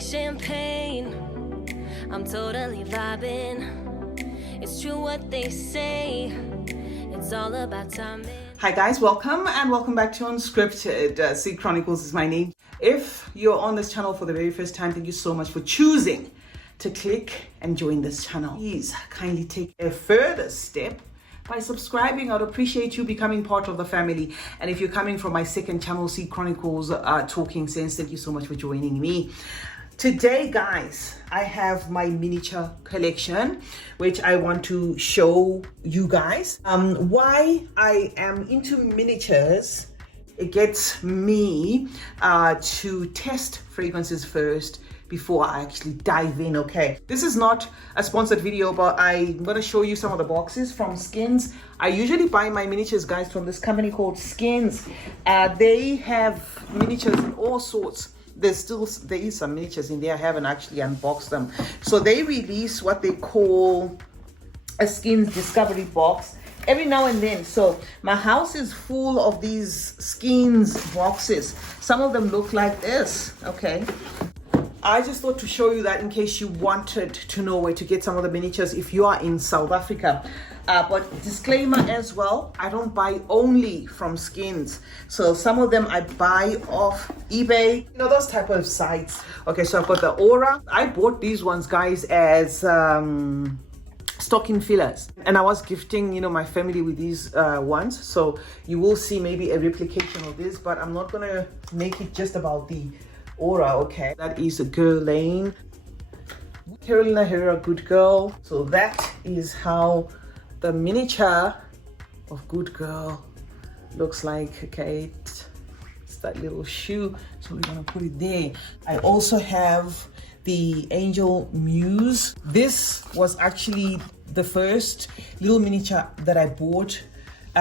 drink champagne. I'm totally vibing. It's true what they say. It's all about timing. Hi guys, welcome and welcome back to Unscripted. C Chronicles is my name. If you're on this channel for the very first time, thank you so much for choosing to click and join this channel. Please kindly take a further step by subscribing. I'd appreciate you becoming part of the family. And if you're coming from my second channel, C Chronicles Talking Sense, thank you so much for joining me. Today, guys, I have my miniature collection, which I want to show you guys. Why I am into miniatures, it gets me to test fragrances first before I actually dive in, okay? This is not a sponsored video, but I'm gonna show you some of the boxes from Skins. I usually buy my miniatures, guys, from this company called Skins. They have miniatures in all sorts. There is some miniatures in there. I haven't actually unboxed them. So they release what they call a Skins discovery box every now and then. So my house is full of these Skins boxes. Some of them look like this, okay? I just thought to show you that in case you wanted to know where to get some of the miniatures if you are in South Africa. But disclaimer as well, I don't buy only from Skins. So some of them I buy off eBay, you know, those type of sites. Okay, so I've got the Aura. I bought these ones, guys, as stocking fillers. And I was gifting, you know, my family with these ones. So you will see maybe a replication of this, but I'm not gonna make it just about the Aura, okay? That is a Girl Lane. Carolina Herrera, Good Girl. So that is how the miniature of Good Girl looks like, okay? It's that little shoe, so we're gonna put it there. I also have the Angel Muse. This was actually the first little miniature that I bought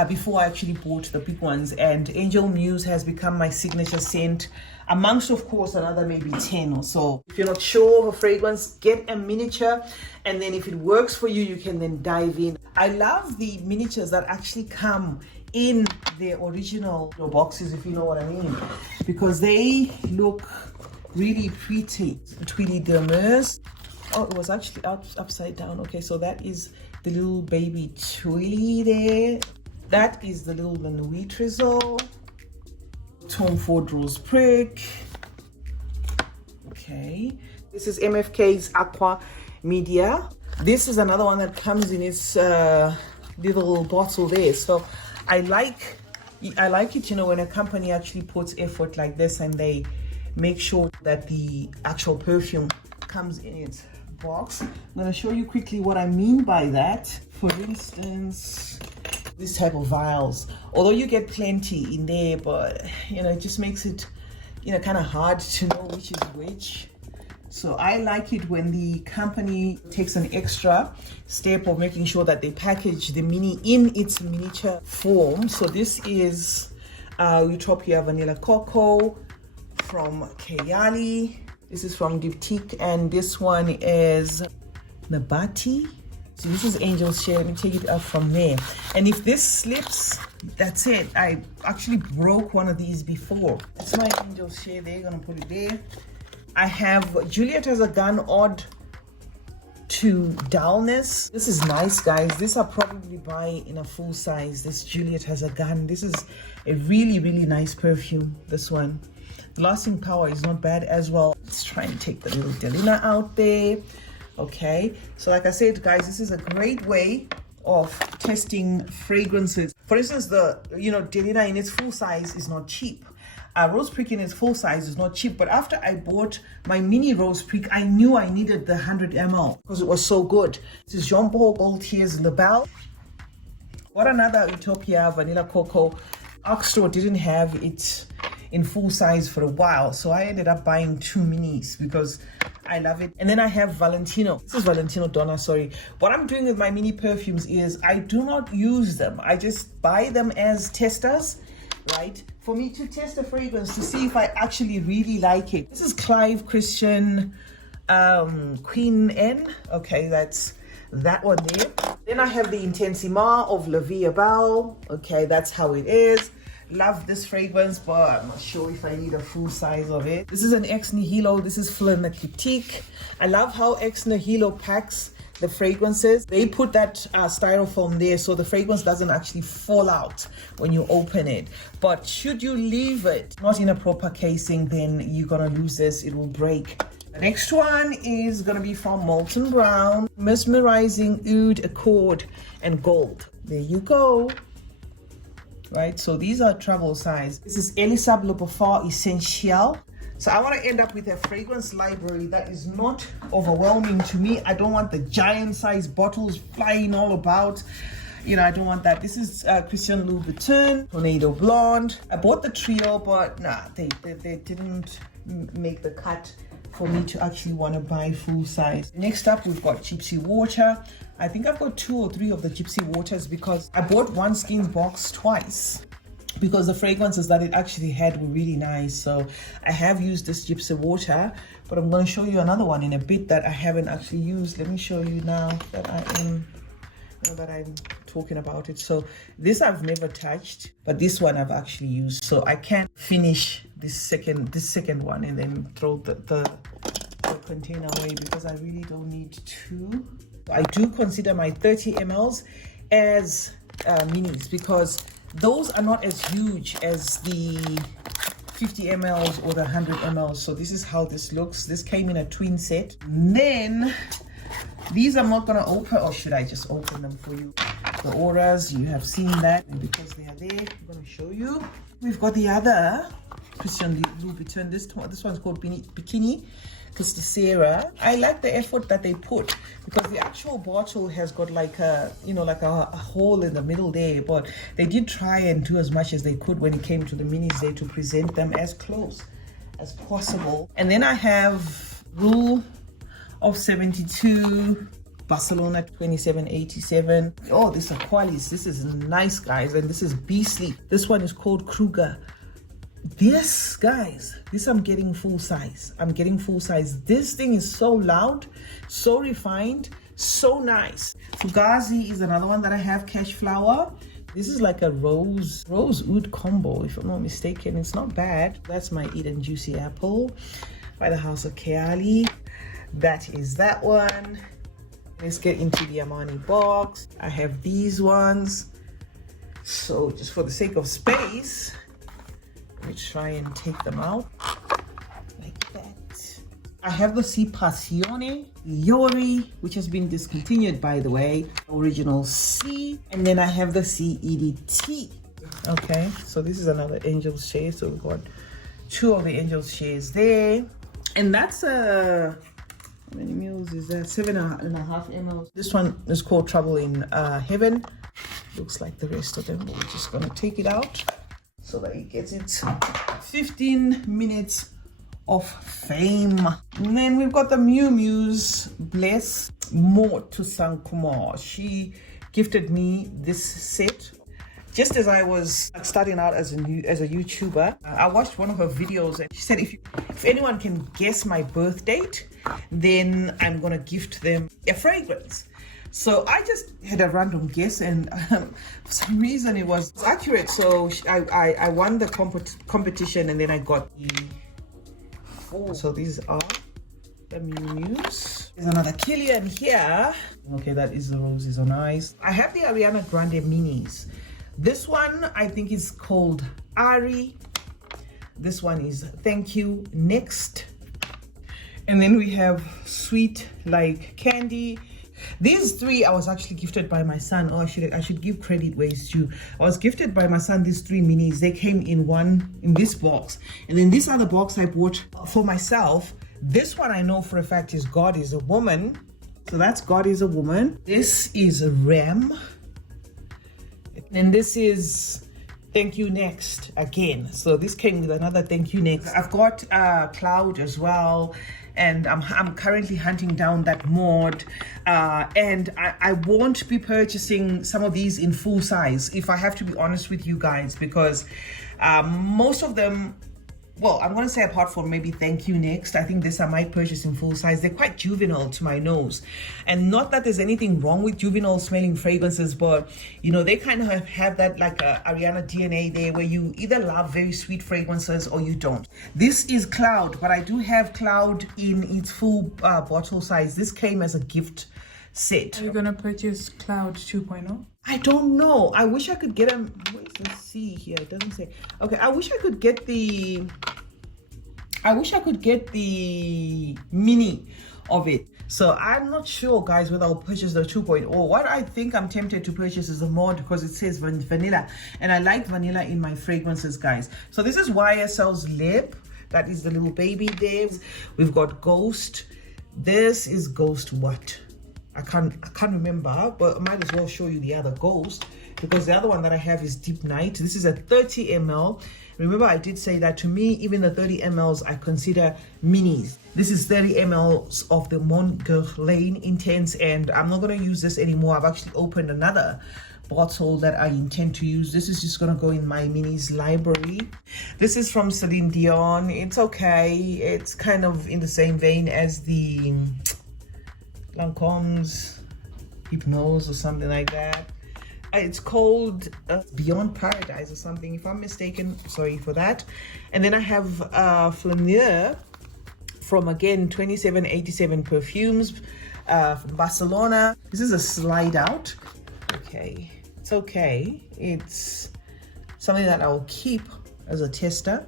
before I actually bought the big ones, and Angel Muse has become my signature scent amongst, of course, another maybe 10 or so. If you're not sure of a fragrance, get a miniature, and then if it works for you, you can then dive in. I love the miniatures that actually come in their original boxes, if you know what I mean, because they look really pretty. Tweety Dermers. Oh, it was actually upside down. Okay, so that is the little baby Tweety there. That is the little Louis Tresor. Tom Ford Rose Prick. Okay, this is MFK's Aqua Media. This is another one that comes in its little bottle there. So I like it, you know, when a company actually puts effort like this and they make sure that the actual perfume comes in its box. I'm going to show you quickly what I mean by that. For instance, this type of vials, although you get plenty in there, but you know, it just makes it, you know, kind of hard to know which is which. So I like it when the company takes an extra step of making sure that they package the mini in its miniature form. So this is Utopia Vanilla Cocoa from Kayali. This is from Diptyque, and this one is Nabati. So this is Angel's Share. Let me take it up from there. And if this slips, that's it. I actually broke one of these before. That's my Angel's Share there. Gonna put it there. I have Juliet Has a Gun Odd to Dullness. This is nice, guys. This I'll probably buy in a full size. This Juliet Has a Gun. This is a really, really nice perfume, this one. The lasting power is not bad as well. Let's try and take the little Delina out there. Okay, so like I said, guys, this is a great way of testing fragrances. For instance, the, you know, Delina in its full size is not cheap. Rose Prick in its full size is not cheap, but after I bought my mini Rose Prick, I knew I needed the 100 ml because it was so good. This is Jean Paul Gaultier's Le Bel. What another Utopia Vanilla Cocoa. Oxstore didn't have it in full size for a while, so I ended up buying 2 minis because I love it. And then I have Valentino. This is Valentino Donna, sorry. What I'm doing with my mini perfumes is I do not use them. I just buy them as testers, right? For me to test a fragrance to see if I actually really like it. This is Clive Christian Queen N. Okay, that's that one there. Then I have the Intensima of La Vie Belle. Okay, that's how it is. love this fragrance, but I'm not sure if I need a full size of it. This is an Ex Nihilo. This is Fleur Boutique. I love how Ex Nihilo packs the fragrances. They put that styrofoam there so the fragrance doesn't actually fall out when you open it. But should you leave it not in a proper casing, then you're gonna lose this. It will break. The next one is gonna be from Molten Brown, Mesmerizing Oud, Accord, and Gold. There you go. Right, so these are travel size. This is Elisab Le Beaufort Essential. So I want to end up with a fragrance library that is not overwhelming to me. I don't want the giant size bottles flying all about. You know, I don't want that. This is Christian Louboutin, Tornado Blonde. I bought the trio, but nah, they didn't make the cut for me to actually want to buy full size. Next up, we've got Gypsy Water. I think I've got 2 or 3 of the Gypsy Waters because I bought one Skins box twice, because the fragrances that it actually had were really nice. So I have used this Gypsy Water, but I'm going to show you another one in a bit that I haven't actually used. Let me show you now that I'm talking about it. So this I've never touched, but this one I've actually used. So I can finish this second one and then throw the container away because I really don't need to. I do consider my 30 mls as minis because those are not as huge as the 50 mls or the 100 mls. So this is how this looks. This came in a twin set. And then these I'm not gonna open, or should I just open them for you? The auras, you have seen that, and because they are there, I'm gonna show you. We've got the other Christian Louboutin. This one's called Bikini Sarah. I like the effort that they put because the actual bottle has got like a, you know, like a hole in the middle there, but they did try and do as much as they could when it came to the minis there to present them as close as possible. And then I have Rule of 72, Barcelona 2787. Oh, this Aqualis, this is nice, guys, and this is Beastly. This one is called Kruger. This, guys, this I'm getting full size. I'm getting full size. This thing is so loud, so refined, so nice. Fugazi is another one that I have, Cash Flower. This is like a rose oud combo, if I'm not mistaken. It's not bad. That's my Eden Juicy Apple by the House of Keali. That is that one. Let's get into the Armani box. I have these ones. So just for the sake of space, let me try and take them out like that. I have the C Passione Yori, which has been discontinued, by the way. Original C. And then I have the C EDT. Okay, so this is another Angel's Shade. So we've got 2 of the Angel's Shades there. And that's a... how many mils is that? 7.5 ml. This one is called Trouble in Heaven. Looks like the rest of them. We're just gonna take it out so that it gets its 15 minutes of fame. And then we've got the Miu Miu's Bless Maud Toussaint Kumar. She gifted me this set just as I was starting out as a YouTuber. I watched one of her videos and she said if anyone can guess my birth date, then I'm gonna gift them a fragrance. So I just had a random guess, and for some reason it was accurate. So I won the competition, and then I got the 4. So these are the Miu Miu's. There's another Killian here. Okay, that is the roses on ice. I have the Ariana Grande minis. This one I think is called Ari. This one is Thank You Next. And then we have Sweet Like Candy. These 3 I was actually gifted by my son. Oh, I should give credit where it's due. I was gifted by my son these 3 minis. They came in this box, and then this other box I bought for myself. This one I know for a fact is God Is a Woman. So that's God Is a Woman. This is Rem, and this is Thank You Next again. So this came with another Thank You Next. I've got Cloud as well. And I'm currently hunting down that mod, and I won't be purchasing some of these in full size, if I have to be honest with you guys, because most of them well, I'm going to say apart from maybe Thank You Next, I think this I might purchase in full size. They're quite juvenile to my nose. And not that there's anything wrong with juvenile smelling fragrances, but, you know, they kind of have that like Ariana DNA there where you either love very sweet fragrances or you don't. This is Cloud, but I do have Cloud in its full bottle size. This came as a gift set. Are you going to purchase Cloud 2.0? I don't know. I wish I could get them. Where's the C here? It doesn't say. Okay, I wish I could get the mini of it. So I'm not sure, guys, whether I'll purchase the 2.0. What I think I'm tempted to purchase is the mod because it says vanilla, and I like vanilla in my fragrances, guys. So this is YSL's lip. That is the little baby there. We've got Ghost. This is Ghost what? I can't remember, but I might as well show you the other Ghost because the other one that I have is Deep Night. This is a 30 ml. Remember, I did say that to me, even the 30 mls I consider minis. This is 30 mls of the Mon Guerlain Intense, and I'm not going to use this anymore. I've actually opened another bottle that I intend to use. This is just going to go in my minis library. This is from Celine Dion. It's okay. It's kind of in the same vein as the Lancome's Hypnose or something like that. It's called Beyond Paradise or something, if I'm mistaken. Sorry for that. And then I have Flaneur from, again, 2787 Perfumes from Barcelona. This is a slide out. Okay, it's okay. It's something that I'll keep as a tester,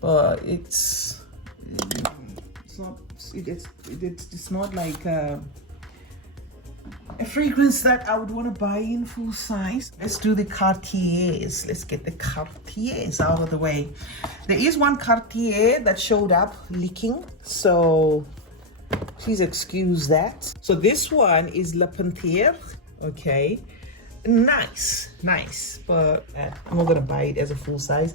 but it's not like a fragrance that I would want to buy in full size. Let's do the Cartiers. Let's get the Cartiers out of the way. There is one Cartier that showed up leaking, so please excuse that. So this one is La Panthère. Okay, nice, but I'm not gonna buy it as a full size.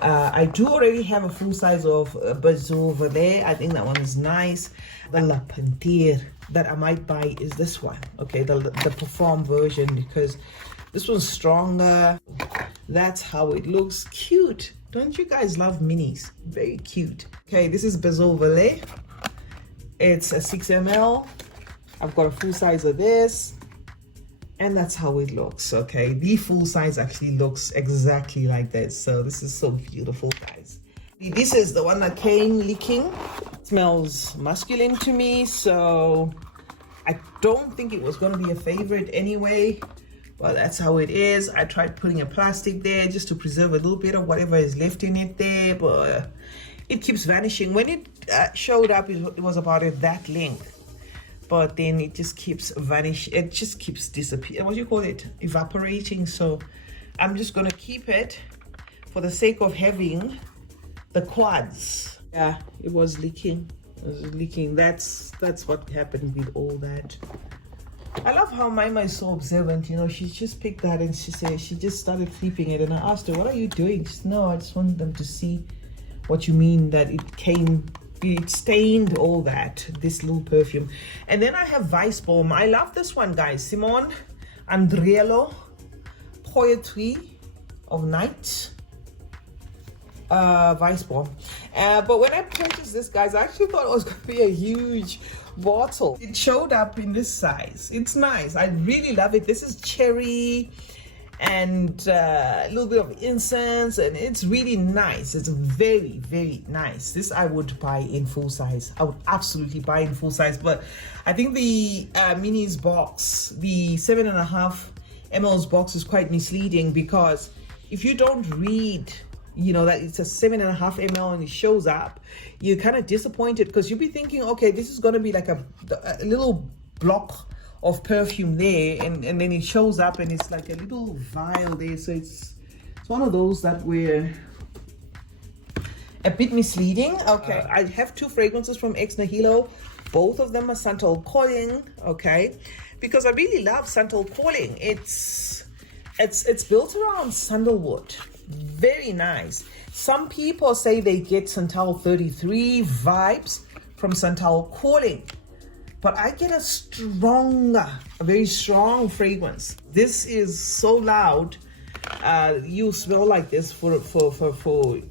I do already have a full size of Bezo Vallée. I think that one is nice. The La Panthère that I might buy is this one, okay, the Perfume version, because this one's stronger. That's how it looks. Cute. Don't you guys love minis? Very cute. Okay, this is Bezo Vallée. It's a 6 ml. I've got a full size of this, and that's how it looks. Okay, the full size actually looks exactly like that. So this is so beautiful, guys. This is the one that came leaking. Smells masculine to me, so I don't think it was going to be a favorite anyway, but that's how it is. I tried putting a plastic there just to preserve a little bit of whatever is left in it there, but it keeps vanishing. When it showed up, it was about that length, but then it just keeps vanishing. It just keeps disappearing. What do you call it? Evaporating. So I'm just going to keep it for the sake of having the quads. Yeah, it was leaking. That's what happened with all that. I love how Maima is so observant. You know, she just picked that and she just started flipping it, and I asked her, what are you doing? She said, no, I just want them to see what you mean, that it stained all that, this little perfume. And then I have Vice Bomb. I love this one, guys. Simone Andriello Poetry of Night. Vice Bomb. But when I purchased this, guys, I actually thought it was going to be a huge bottle. It showed up in this size. It's nice. I really love it. This is cherry and a little bit of incense, and it's really nice. It's very, very nice. This I would buy in full size. I would absolutely buy in full size. But I think the minis box, the 7.5 ml box, is quite misleading, because if you don't read, you know, that it's a 7.5 ml and it shows up, you're kind of disappointed, because you'll be thinking, okay, this is going to be like a little block of perfume there, and then it shows up and it's like a little vial there. So it's one of those that were a bit misleading. Okay, I have two fragrances from Ex Nihilo. Both of them are Santal Calling, okay, because I really love Santal Calling. It's built around sandalwood. Very nice. Some people say they get Santal 33 vibes from Santal Calling, but I get a very strong fragrance. This is so loud. You smell like this for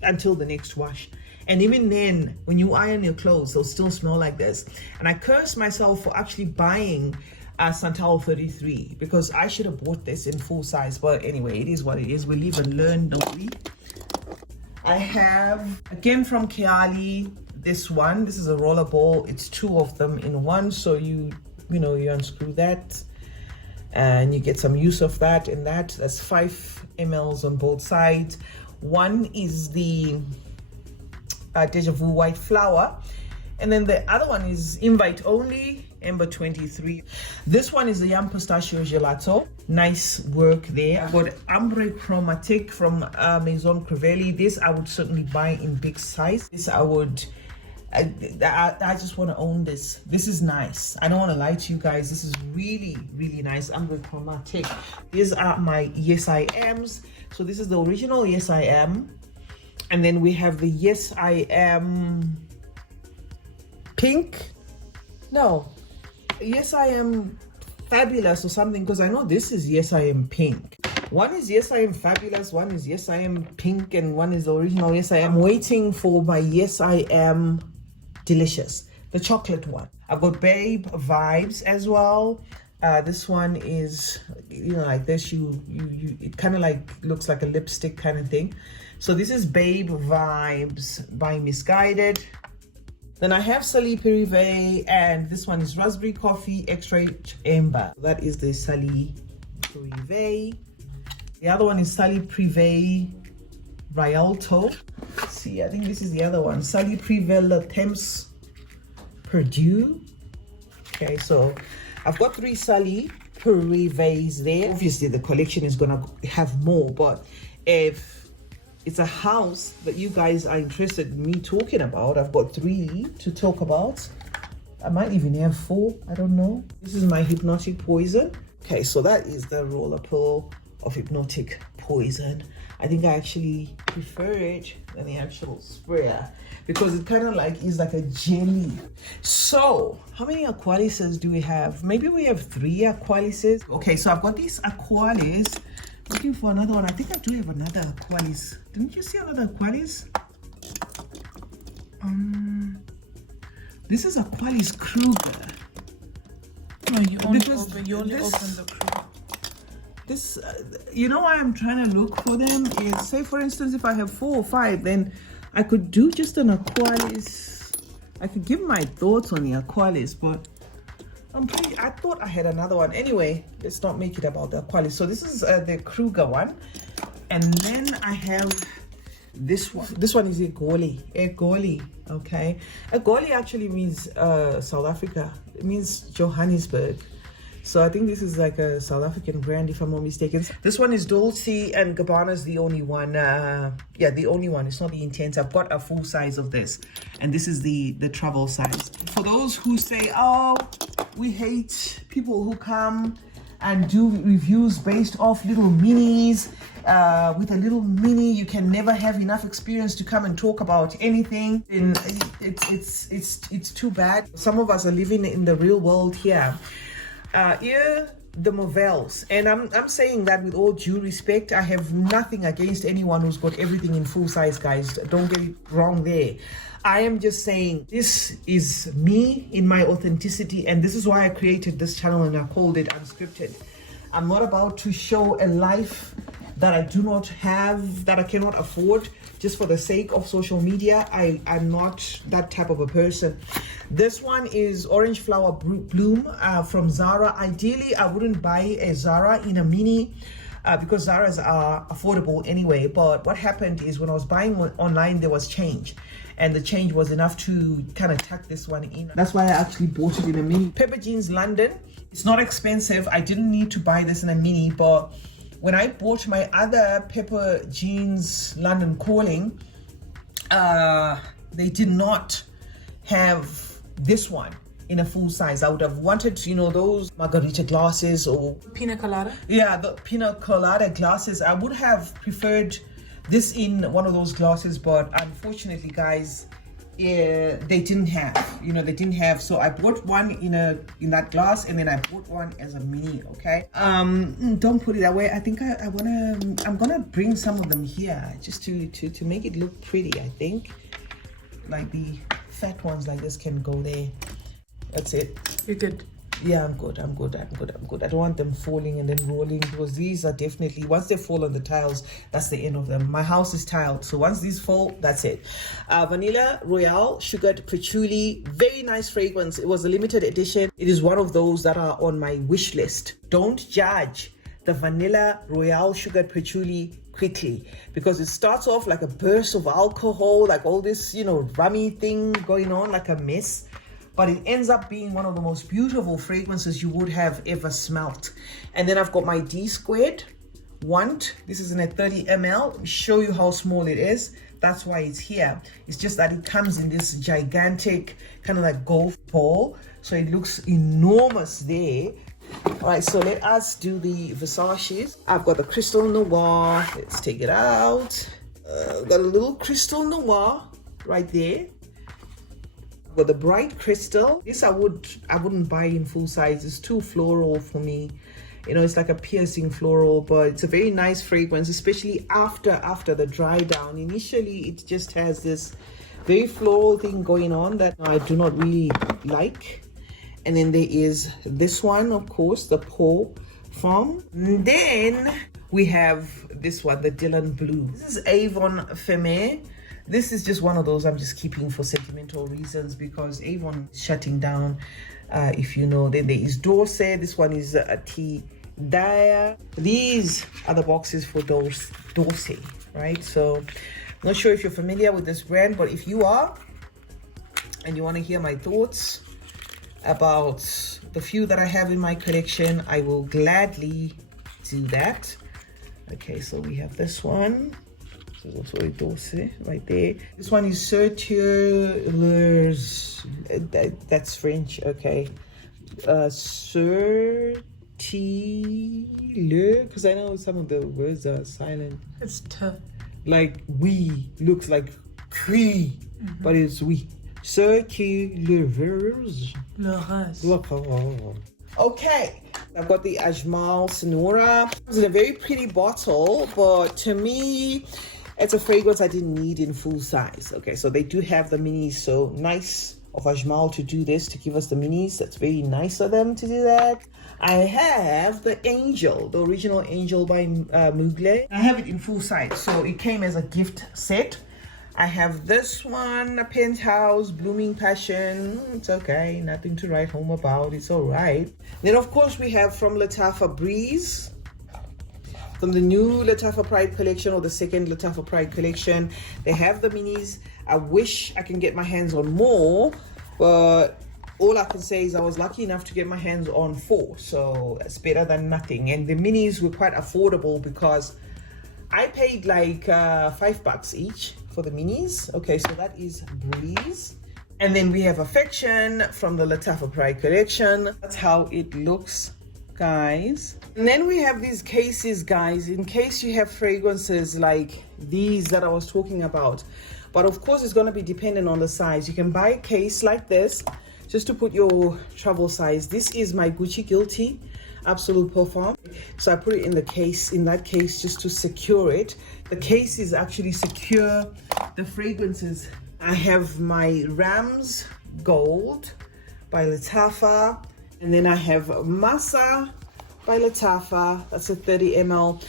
until the next wash, And even then, when you iron your clothes, they'll still smell like this. And I curse myself for actually buying Santal 33 because I should have bought this in full size. But anyway, it is what it is. We live and learn, don't we? I have, again from Keali, this one. This is a roller ball. It's 2 of them in one. So you unscrew that and you get some use of that and that. That's 5 ml on both sides. One is the Deja Vu white flower, and then the other one is invite only Ember 23. This one is the Yam Pistachio Gelato. Nice work there. I've got Ambre Chromatique from Maison Crivelli. This I would certainly buy in big size. This I just want to own this. This is nice. I don't want to lie to you guys. This is really, really nice. Ambre Chromatique. These are my Yes I Ams. So this is the original Yes I Am. And then we have the Yes I Am pink. No, Yes I Am fabulous or something, because I know this is Yes I Am pink. One is Yes I Am fabulous, one is Yes I Am pink, and one is the original Yes I Am. I'm waiting for my Yes I Am delicious, the chocolate one. I've got Babe Vibes as well. This one is, like this, it kind of like looks like a lipstick kind of thing. So this is Babe Vibes by Misguided. Then I have Sally Privé, and this one is Raspberry Coffee Extra Amber. That is the Sally Privé. The other one is Sally Privé Rialto. Let's see, I think this is the other one. Sally Privé Le Temps Perdue. Okay, so I've got 3 Sally Privés there. Obviously, the collection is gonna have more, but if it's a house that you guys are interested in me talking about, I've got 3 to talk about. I might even have 4, I don't know. This is my Hypnotic Poison. Okay, so that is the roller pearl of Hypnotic Poison. I think I actually prefer it than the actual sprayer because it kind of like is like a jelly. So how many Aqualises do we have? Maybe we have 3 Aqualises. Okay, so I've got these Aqualis. Looking for another one. I think I do have another Aqualis. Didn't you see another Aqualis? This is Aqualis Kruger. No, you only open the Kruger. This, why I'm trying to look for them is, say for instance, if I have 4 or 5, then I could do just an Aqualis. I could give my thoughts on the Aqualis, but I thought I had another one. Anyway, let's not make it about the Aqualis. So this is the Kruger one. And then I have this one. This one is Egoli. Egoli, okay? Egoli actually means South Africa. It means Johannesburg. So I think this is like a South African brand, if I'm not mistaken. This one is Dolce and Gabbana's the only one. Yeah, the only one. It's not the Intense. I've got a full size of this. And this is the travel size. For those who say, oh, we hate people who come and do reviews based off little minis. With a little mini, you can never have enough experience to come and talk about anything. And it's too bad. Some of us are living in the real world here. Here, the Movels, and I'm saying that with all due respect. I have nothing against anyone who's got everything in full size, guys. Don't get it wrong there. I am just saying this is me in my authenticity, and this is why I created this channel and I called it Unscripted. I'm not about to show a life that I do not have, that I cannot afford, just for the sake of social media. I'm not that type of a person. This one is Orange Flower Bloom from Zara. Ideally, I wouldn't buy a Zara in a mini because Zara's are affordable anyway. But what happened is when I was buying online, there was change. And the change was enough to kind of tuck this one in. That's why I actually bought it in a mini. Pepper Jeans London. It's not expensive. I didn't need to buy this in a mini, but when I bought my other Pepper Jeans London Calling, they did not have this one in a full size. I would have wanted, those margarita glasses or Pina colada. Yeah, the pina colada glasses. I would have preferred this in one of those glasses, but unfortunately, guys, they didn't have. They didn't have. So I bought one in that glass, and then I bought one as a mini. Okay. Don't put it that way. I think I'm gonna bring some of them here just to make it look pretty. I think. like the fat ones like this can go there. That's it. You're good. Yeah, I'm good. I don't want them falling and then rolling, because these are definitely, once they fall on the tiles, that's the end of them. My house is tiled, so once these fall, that's it. Vanilla Royale Sugared Patchouli, very nice fragrance. It was a limited edition. It is one of those that are on my wish list. Don't judge the Vanilla Royale Sugared Patchouli quickly, because it starts off like a burst of alcohol, like all this, you know, rummy thing going on, like a mess. But it ends up being one of the most beautiful fragrances you would have ever smelt. And then I've got my D squared wand. This is in a 30 ml. Let me show you how small it is. That's why it's here. It's just that it comes in this gigantic kind of like golf ball. So it looks enormous there. All right, so let us do the Versaces. I've got the Crystal Noir. Let's take it out. Got a little Crystal Noir right there. Got the Bright Crystal. This I wouldn't buy in full size. It's too floral for me. You know, it's like a piercing floral, but it's a very nice fragrance, especially after the dry down. Initially, it just has this very floral thing going on that I do not really like. And then there is this one, of course, the Perfume. Then we have this one, the Dylan Blue. This is Avon Femme. This is just one of those I'm just keeping for sentimental reasons, because Avon is shutting down, if you know. Then there is Dorset. This one is a T Daya. These are the boxes for Dorset, right? So I'm not sure if you're familiar with this brand, but if you are and you want to hear my thoughts about the few that I have in my collection, I will gladly do that. Okay, so we have this one. There's also a Dorset right there. This one is Sertillers. That's French, okay. Sertilleux, because I know some of the words are silent. It's tough. Like we looks like cree, but it's we. Sertillers. Okay, I've got the Ajmal Sonora. It's in a very pretty bottle, but to me, it's a fragrance I didn't need in full size. Okay, so they do have the minis, so nice of Ajmal to do this, to give us the minis. That's very nice of them to do that. I have the Angel, the original Angel by Mugler. I have it in full size, so it came as a gift set. I have this one, a Penthouse Blooming Passion. It's okay, nothing to write home about. It's all right. Then, of course, we have from Lattafa Breeze, from the new Lattafa Pride collection, or the second Lattafa Pride collection. They have the minis. I wish I can get my hands on more, but all I can say is I was lucky enough to get my hands on 4, so that's better than nothing. And the minis were quite affordable, because I paid like $5 each for the minis. Okay, so that is Breeze. And then we have Affection from the Lattafa Pride collection. That's how it looks, guys. And then we have these cases, guys, in case you have fragrances like these that I was talking about. But of course, it's going to be dependent on the size. You can buy a case like this just to put your travel size. This is my Gucci Guilty Absolute Perfume. So I put it in the case, in that case, just to secure it. The case is actually secure the fragrances. I have my Rams Gold by Lattafa, and then I have Massa by Lattafa. That's a 30 ml.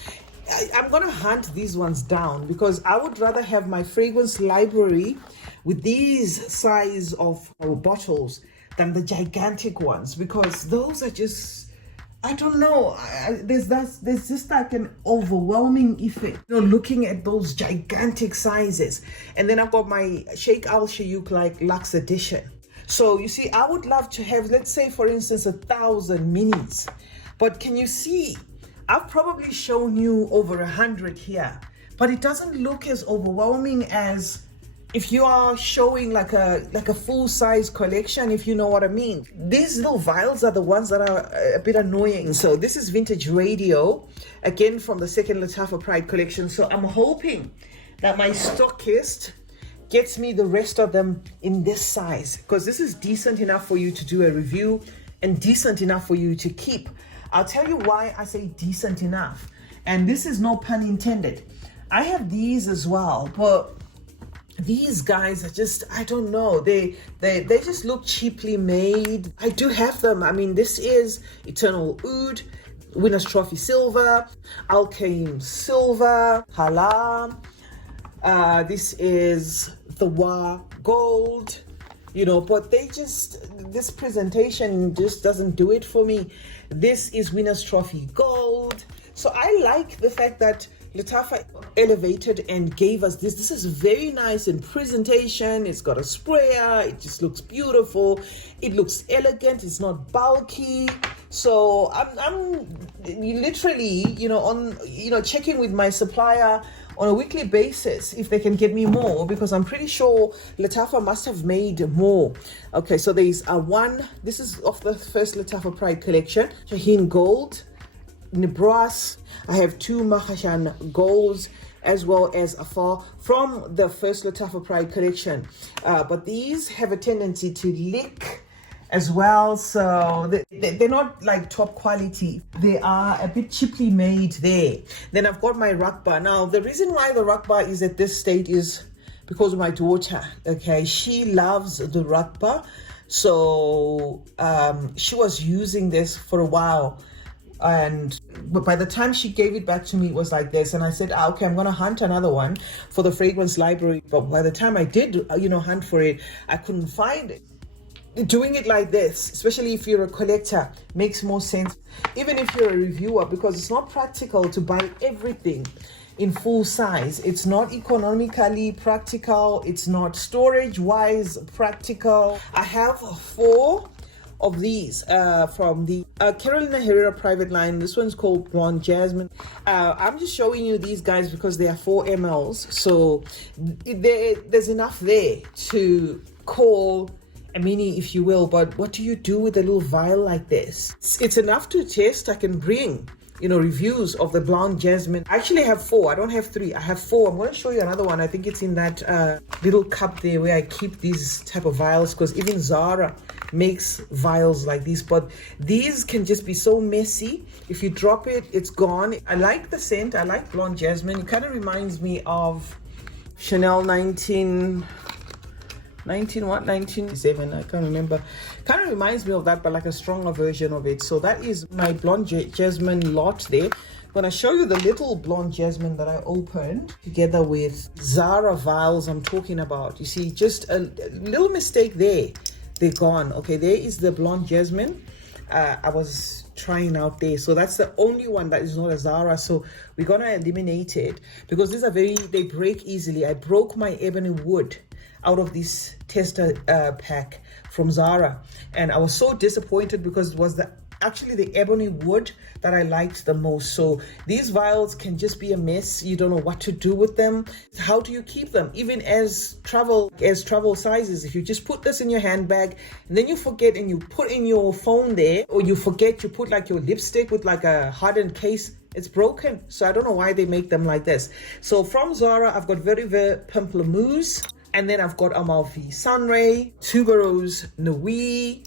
I'm gonna hunt these ones down, because I would rather have my fragrance library with these size of bottles than the gigantic ones, because those are just, I don't know, there's just like an overwhelming effect, you know, looking at those gigantic sizes. And then I've got my Sheikh Al Shayuk like Luxe Edition. So you see, I would love to have, let's say for instance, 1,000 minis. But can you see, I've probably shown you over 100 here, but it doesn't look as overwhelming as if you are showing like a full-size collection, if you know what I mean. These little vials are the ones that are a bit annoying. So this is Vintage Radio, again from the second Lattafa Pride collection. So I'm hoping that my stockist gets me the rest of them in this size, because this is decent enough for you to do a review and decent enough for you to keep. I'll tell you why I say decent enough, and this is no pun intended. I have these as well, but these guys are just, I don't know, they just look cheaply made. I do have them. I mean, this is Eternal Oud, Winners Trophy Silver, Alkeim Silver, Hala. This is the Wa Gold, you know, but this presentation just doesn't do it for me. This is Winners Trophy Gold. So I like the fact that Latafa elevated and gave us this. This is very nice in presentation. It's got a sprayer. It just looks beautiful. It looks elegant. It's not bulky. So I'm literally, checking with my supplier on a weekly basis if they can get me more, because I'm pretty sure Latafa must have made more. Okay, so there's one. This is of the first Latafa Pride collection. Shaheen Gold, Nebras. I have 2 Mahashan Golds as well as Afar from the first Latafa Pride collection. But these have a tendency to leak as well, so they're not like top quality. They are a bit cheaply made there. Then I've got my Rakba. Now the reason why the Rakba is at this state is because of my daughter. Okay, she loves the Rakba, so she was using this for a while, but by the time she gave it back to me, it was like this, and I said, okay, I'm gonna hunt another one for the fragrance library. But by the time I did hunt for it, I couldn't find it. Doing it like this, especially if you're a collector, makes more sense, even if you're a reviewer, because it's not practical to buy everything in full size. It's not economically practical. It's not storage wise practical. I have 4 of these from the Carolina Herrera private line. This one's called Blonde Jasmine. I'm just showing you these guys because they are 4 mls, so there's enough there to call a mini, if you will. But what do you do with a little vial like this? It's enough to test. I can bring reviews of the Blonde Jasmine. I actually have 4. I don't have 3. I have 4. I'm going to show you another one. I think it's in that little cup there where I keep these type of vials, because even Zara makes vials like these. But these can just be so messy. If you drop it, it's gone. I like the scent. I like Blonde Jasmine. It kind of reminds me of Chanel 1997, I can't remember. Kind of reminds me of that, but like a stronger version of it. So that is my Blonde Jasmine lot there. I'm gonna show you the little Blonde Jasmine that I opened together with Zara vials I'm talking about. You see, just a little mistake there. They're gone. Okay, there is the Blonde Jasmine I was trying out there. So that's the only one that is not a Zara. So we're gonna eliminate it, because these are they break easily. I broke my ebony wood out of this tester pack from Zara, and I was so disappointed because it was actually the ebony wood that I liked the most. So these vials can just be a mess. You don't know what to do with them. How do you keep them, even as travel sizes? If you just put this in your handbag and then you forget and you put in your phone there, or you forget you put like your lipstick with like a hardened case, it's broken. So I don't know why they make them like this. So from Zara, I've got Very Very Pamplemousse. And then I've got Amalfi Sunray, Tuberose Nui,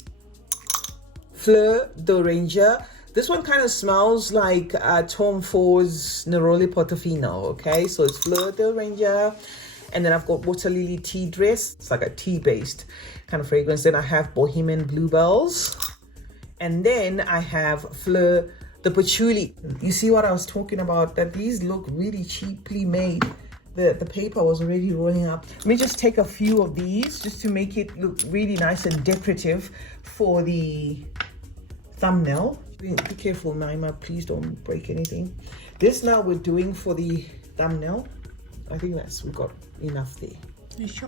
Fleur de Ranger. This one kind of smells like Tom Ford's Neroli Portofino, okay? So it's Fleur de Ranger. And then I've got Water Lily Tea Dress. It's like a tea-based kind of fragrance. Then I have Bohemian Bluebells. And then I have Fleur de Patchouli. You see what I was talking about? That these look really cheaply made. The paper was already rolling up. Let me just take a few of these just to make it look really nice and decorative for the thumbnail. Be careful, Naima, please don't break anything. This now we're doing for the thumbnail. I think we've got enough there. You sure?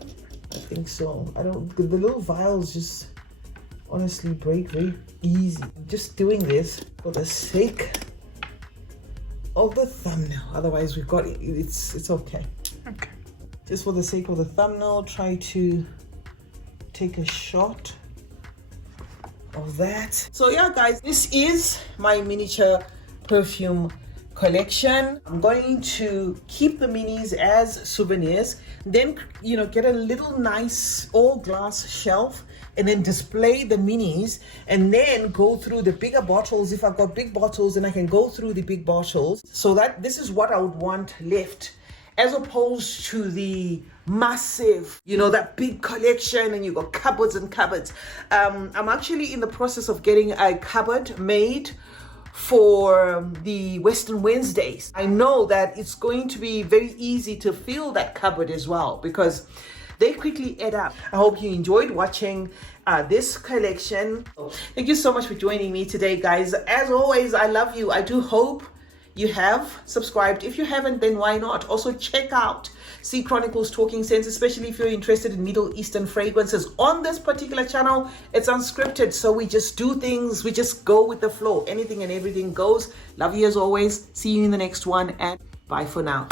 I think so. The little vials just honestly break very easy. Just doing this for the sake of the thumbnail. Otherwise we've got it's okay. Okay. Just for the sake of the thumbnail, try to take a shot of that. So yeah, guys, this is my miniature perfume collection. I'm going to keep the minis as souvenirs, then get a little nice all glass shelf and then display the minis, and then go through the bigger bottles. If I've got big bottles, then I can go through the big bottles. So that this is what I would want left as opposed to the massive, you know, that big collection and you got cupboards and cupboards. I'm actually in the process of getting a cupboard made for the Western Wednesdays. I know that it's going to be very easy to fill that cupboard as well because they quickly add up. I hope you enjoyed watching this collection. Thank you so much for joining me today, guys. As always, I love you. I do hope you have subscribed. If you haven't, then why not? Also check out Sea Chronicles Talking Sense, especially if you're interested in Middle Eastern fragrances. On this particular channel, it's unscripted, so we just do things, we just go with the flow. Anything and everything goes. Love you as always. See you in the next one, and bye for now.